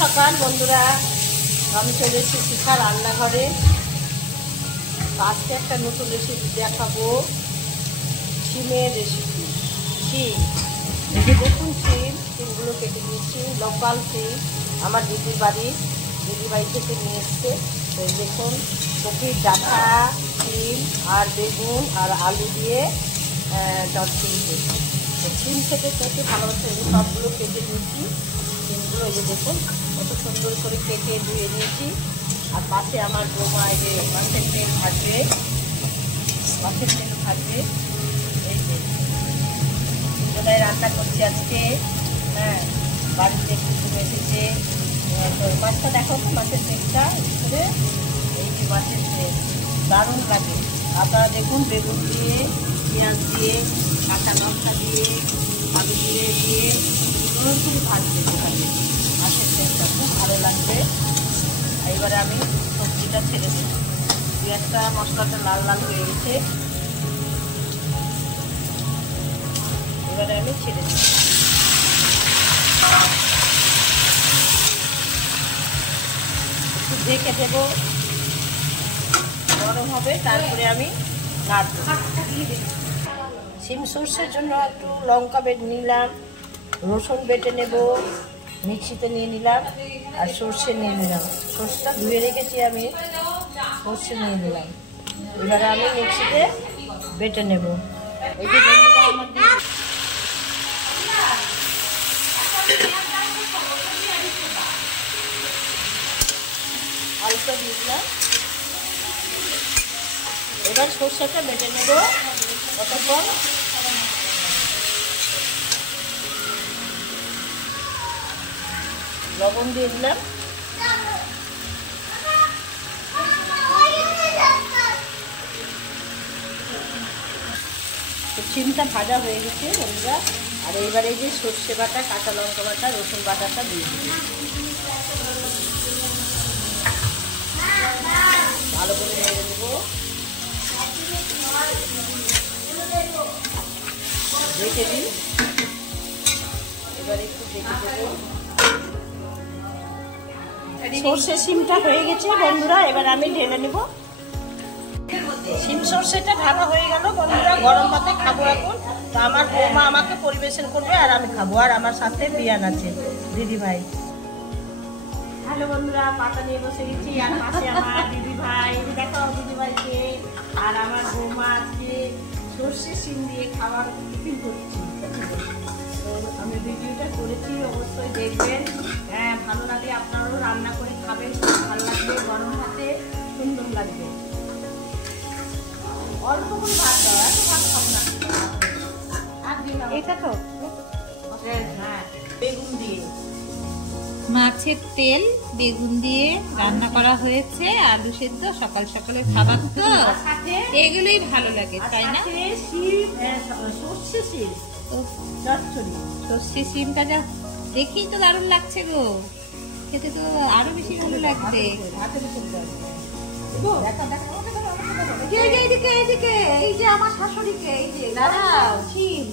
সকাল বন্ধুরা, আমি চলে এসেছি শিখা রান্নাঘরে। আজকে একটা নতুন রেসিপি দেখাবো, শিমের রেসিপি। শিম দেখুন, শিমগুলো কেটে নিয়েছি, লোকাল শিম আমার দিদির বাড়ি থেকে নিয়ে এসছে। তো দেখুন, কপির ডাঁটা, শিম আর বেগুন আর আলু দিয়ে চচ্চড়ি করছি। তো শিম খেতে ভালোবাসে, সবগুলো কেটে নিয়েছি। শিমগুলো এই যে দেখুন কত সুন্দর করে কেটে ধুয়ে নিয়েছি। আর পাশে আমার বৌমা এই যে মাছের তেল ভাজবে, এই যে কোথায় রান্না করছি আজকে। হ্যাঁ, বাড়িতে কুটুম এসেছে। তো মাছটা দেখো, মাছের তেলটা করে, এই যে মাছের তেল দারুণ লাগে। আদা দেখুন, বেগুন দিয়ে, পেঁয়াজ দিয়ে, কাঁচা লঙ্কা দিয়ে, আলু জিরে দিয়ে সুন্দর করে ভাজবে। সেখানে মাছের তেলটা খুব ভালো লাগবে। এবারে আমি সবজিটা ছেড়ে দিই। পেঁয়াজটা মশলাটা লাল লাল হয়ে গেছে, এবারে আমি ছেড়ে দিই। একটু ঢেকে দেবো, গরম হবে, তারপরে আমি নাড়বো। শিম সর্ষের জন্য একটু লঙ্কা বেটে নিলাম, রসুন বেটে নেব, মিক্সিতে নিয়ে নিলাম, আর সর্ষে নিয়ে নিলাম। সর্ষেটা ধুয়ে রেখেছি আমি, সর্ষে নিয়ে নিলাম। এবারে আমি মিক্সিতে বেটে নেব। এই যে বন্ধুরা, আমার আলুটা দিয়ে দিলাম। এবার সর্ষেটা বেটে নেব কতক্ষণ। লবণ দিয়ে দিলাম। শিমটা ভাজা হয়ে গেছে বন্ধুরা। আর এইবারে যে সর্ষে বাটা, কাঁচা লঙ্কা বাটা, রসুন বাটাটা দিয়ে দিলাম। ভালো করে নেড়ে দেবো, রেখে দিই। এবারে একটু দেখে দেবো। সর্ষে শিমটা হয়ে গেছে বন্ধুরা, এবার আমি ঢেলে নেব। শিম সর্ষেটা ঢালা হয়ে গেল বন্ধুরা। গরম ভাতে খাবো এখন। তো আমার বৌমা আমাকে পরিবেশন করবে আর আমি খাবো। আর আমার সাথে বিয়ান আছে, দিদি ভাই। হ্যালো বন্ধুরা, পাতা নিয়ে বসে গেছি। আর পাশে আমার দিদি ভাই, দেখো দিদি ভাইকে। আর আমার বৌমা আজকে সর্ষে শিম দিয়ে খাবার টিফিন করছি। তো আমি ভিডিওটা করেছি, অবশ্যই দেখবেন। হ্যাঁ, ভালো লাগলে আপনারাও রান্না করে খাবেন, ভালো লাগবে। গরম ভাতে সুন্দর লাগবে। অল্প করে ভাত দাও, এত ভাত খাবো না। এটা তো হ্যাঁ, বেগুন দিয়ে, মাছের তেল বেগুন দিয়ে রান্না করা হয়েছে। আলু সেদ্ধ, সকাল সকালের খাবার তো এগুলোই ভালো লাগে, তাই না? সর্ষে শিম চচ্চড়ি, সর্ষে শিমটা যা দেখি তো দারুণ লাগছে গো, খেতে তো আরো বেশি ভালো লাগবে। এই যে আমার শাশুড়িকে, এই যে দাঁড়াও, শিম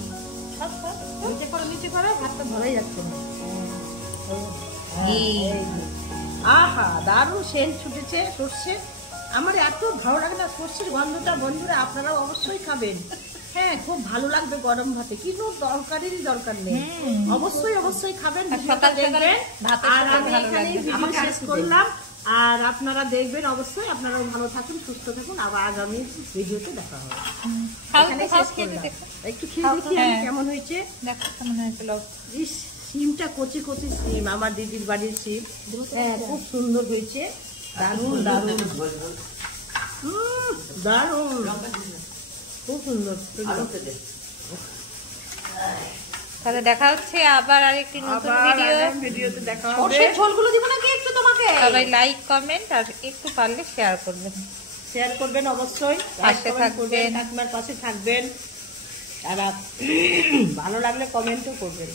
নিচে করে ভাতটা ধরাই যাচ্ছে না। আহা, দারুণ সেন্ট ছুটেছে সর্ষে। আমার এত ভালো লাগে না সর্ষের গন্ধটা বন্ধুরা, আপনারাও অবশ্যই খাবেন। হ্যাঁ, খুব ভালো লাগবে গরম ভাতে, কিন্তু তরকারিরই দরকার নেই। অবশ্যই খাবেন। আর আমি এখানে ভিডিও শেষ করলাম। আর আপনারা দেখবেন অবশ্যই। আপনারাও ভালো থাকুন, সুস্থ থাকুন। আবার আগামী ভিডিওতে দেখা হবে। একটু খেয়ে দেখি কেমন হয়েছে। শিমটা কচি কচি শিম, আমার দিদির বাড়ির শিম। হ্যাঁ, খুব সুন্দর হয়েছে, দারুণ দারুণ দারুণ, খুব সুন্দর। তাহলে দেখা হচ্ছে আবার আরেকটি নতুন ভিডিওতে দেখা হবে। ঝোলগুলো দিব নাকি একটু তোমাকে? সবাই লাইক, কমেন্ট আর একটু পারলে শেয়ার করবেন অবশ্যই। পাশে থাকবেন, আপনার পাশে থাকবেন। আর ভালো লাগলে কমেন্টও করবেন।